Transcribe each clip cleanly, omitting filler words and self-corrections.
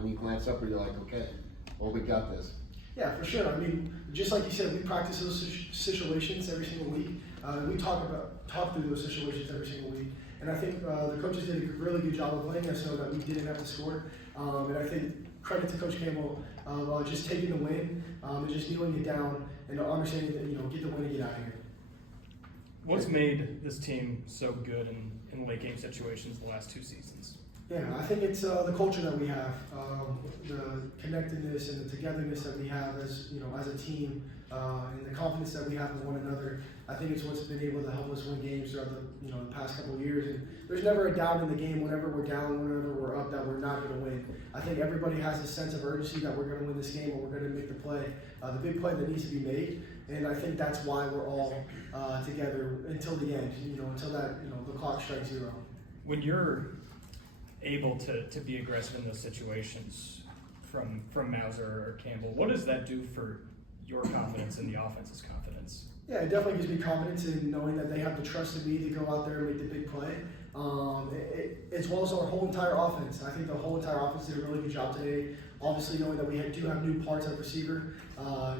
when you glance up, you're like, okay, well, we got this. Yeah, for sure. I mean, just like you said, we practice those situations every single week. We talk through those situations every single week. And I think the coaches did a really good job of letting us know that we didn't have to score. And I think credit to Coach Campbell of just taking the win and just kneeling it down and understanding that, get the win and get out of here. What's made this team so good in late game situations the last 2 seasons? Yeah, I think it's the culture that we have, the connectedness and the togetherness that we have as a team, and the confidence that we have in one another. I think it's what's been able to help us win games throughout the past couple of years. And there's never a doubt in the game whenever we're down, whenever we're up, that we're not going to win. I think everybody has a sense of urgency that we're going to win this game or we're going to make the play, the big play that needs to be made. And I think that's why we're all together until the end, until that the clock strikes 0. When you're able to be aggressive in those situations from Mauser or Campbell, what does that do for your confidence and the offense's confidence? Yeah, it definitely gives me confidence in knowing that they have the trust in me to go out there and make the big play. As well as our whole entire offense. I think the whole entire offense did a really good job today. Obviously, knowing that we do have new parts at receiver, a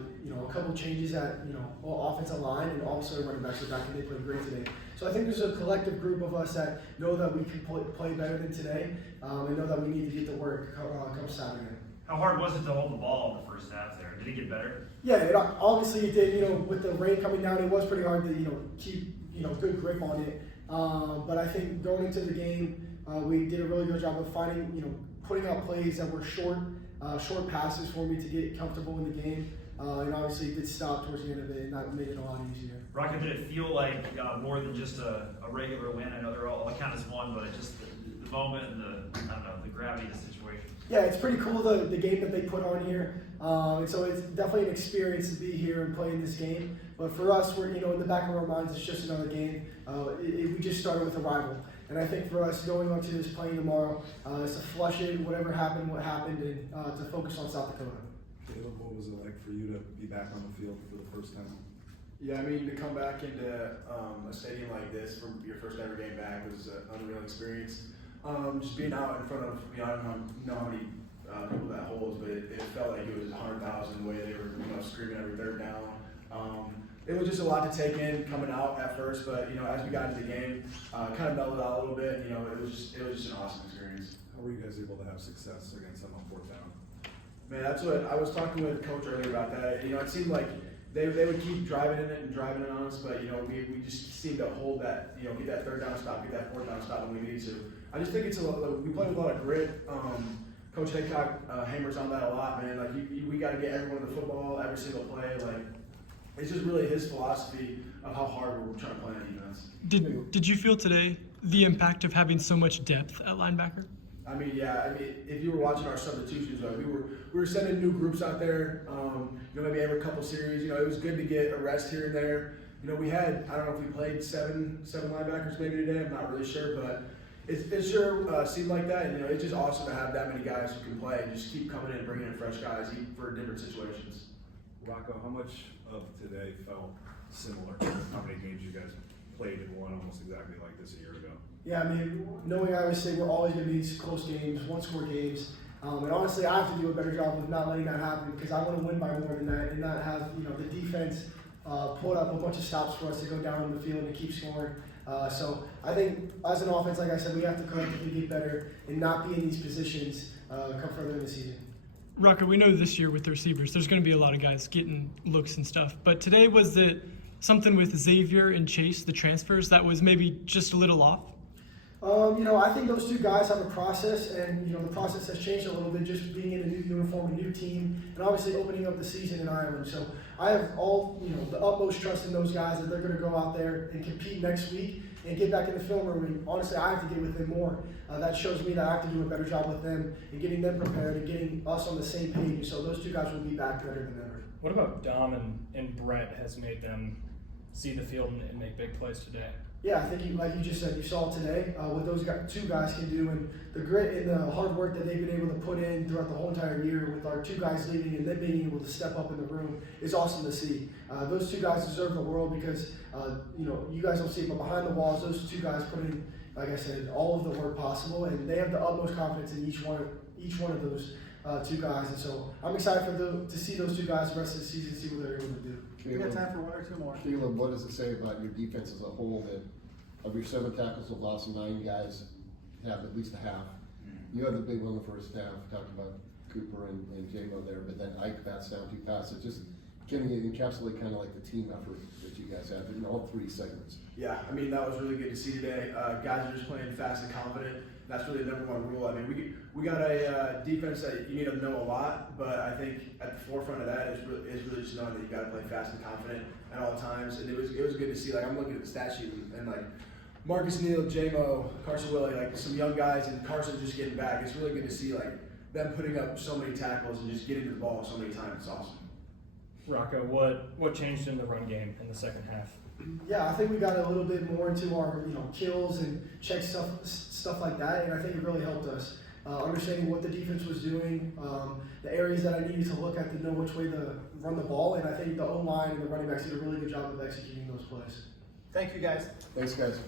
couple changes at offensive line, and also running backs are back, and they played great today. So I think there's a collective group of us that know that we can play better than today, and know that we need to get to work come Saturday. How hard was it to hold the ball in the first half there? Did it get better? Yeah, obviously it did. With the rain coming down, it was pretty hard to keep good grip on it. But I think going into the game, we did a really good job of putting out plays that were short passes for me to get comfortable in the game. And obviously it did stop towards the end of it, and that made it a lot easier. Rocco, did it feel like more than just a regular win? I know they're all count as one, but just the moment and the gravity of the situation. Yeah, it's pretty cool the game that they put on here. And so it's definitely an experience to be here and play in this game. But for us, we're in the back of our minds, it's just another game. We just started with a rival. And I think for us, going on to this playing tomorrow, is to flush it, whatever happened, what happened, and to focus on South Dakota. Caleb, what was it like for you to be back on the field for the first time? Yeah, I mean, to come back into a stadium like this for your first ever game back was an unreal experience. Just being out in front of, I don't know how many people that holds, but it felt like it was 100,000 the way they were, screaming every third down. It was just a lot to take in coming out at first, but as we got into the game, kind of mellowed out a little bit. It was just an awesome experience. How were you guys able to have success against them on 4th down? Man, that's what I was talking with Coach earlier about that. It seemed like they would keep driving it on us, but we just seemed to hold that, get that 3rd down stop, get that 4th down stop when we needed to. I just think we play with a lot of grit. Coach Haycock hammers on that a lot, man. Like we got to get everyone the football every single play. Like it's just really his philosophy of how hard we're trying to play on defense. Did you feel today the impact of having so much depth at linebacker? If you were watching our substitutions, we were sending new groups out there. Maybe every couple series. It was good to get a rest here and there. We had, I don't know if we played seven linebackers maybe today. I'm not really sure, but it sure seemed like that. And it's just awesome to have that many guys who can play and just keep coming in and bringing in fresh guys for different situations. Rocco, how much of today felt similar to how many games you guys played and won almost exactly like this a year ago? Yeah, knowing obviously we're always going to be these close games, one-score games. And honestly, I have to do a better job of not letting that happen because I want to win by more than that and not have the defense pull up a bunch of stops for us to go down on the field and keep scoring. So I think as an offense, like I said, we have to collectively get better and not be in these positions come further in the season. Rocco, we know this year with the receivers, there's going to be a lot of guys getting looks and stuff. But today, was it something with Xavier and Chase, the transfers, that was maybe just a little off? I think those 2 guys have a process, and the process has changed a little bit, just being in a new uniform, a new team, and obviously opening up the season in Ireland. So I have all the utmost trust in those guys that they're going to go out there and compete next week and get back in the film room. And honestly, I have to get with them more. That shows me that I have to do a better job with them and getting them prepared and getting us on the same page. So those 2 guys will be back better than ever. What about Dom and Brett has made them see the field and make big plays today? Yeah, I think like you just said, you saw today what those 2 guys can do, and the grit and the hard work that they've been able to put in throughout the whole entire year with our 2 guys leaving and them being able to step up in the room is awesome to see. Those 2 guys deserve the world because, you guys don't see it, but behind the walls, those 2 guys put in, like I said, all of the work possible, and they have the utmost confidence in each one of those two guys, and so I'm excited to see those two guys the rest of the season, see what they're able to do. We got time for one or two more. Caleb, what does it say about your defense as a whole that of your 7 tackles have lost, 9 guys have at least a half? You had the big one the first half, talked about Cooper and J-Mo there, but then Ike bats down 2 passes. Just can you encapsulate kind of like the team effort that you guys have in all 3 segments? Yeah, I mean, that was really good to see today. Guys are just playing fast and confident. That's really the #1 rule. I mean, we got a defense that you need to know a lot, but I think at the forefront of that is really just knowing that you got to play fast and confident at all times. And it was good to see. Like, I'm looking at the stat sheet and like Marcus Neal, J-Mo, Carson Willie, like some young guys, and Carson just getting back. It's really good to see like them putting up so many tackles and just getting to the ball so many times. It's awesome. Rocco, what changed in the run game in the second half? Yeah, I think we got a little bit more into our kills and check stuff like that, and I think it really helped us understanding what the defense was doing, the areas that I needed to look at to know which way to run the ball, and I think the O-line and the running backs did a really good job of executing those plays. Thank you, guys. Thanks, guys.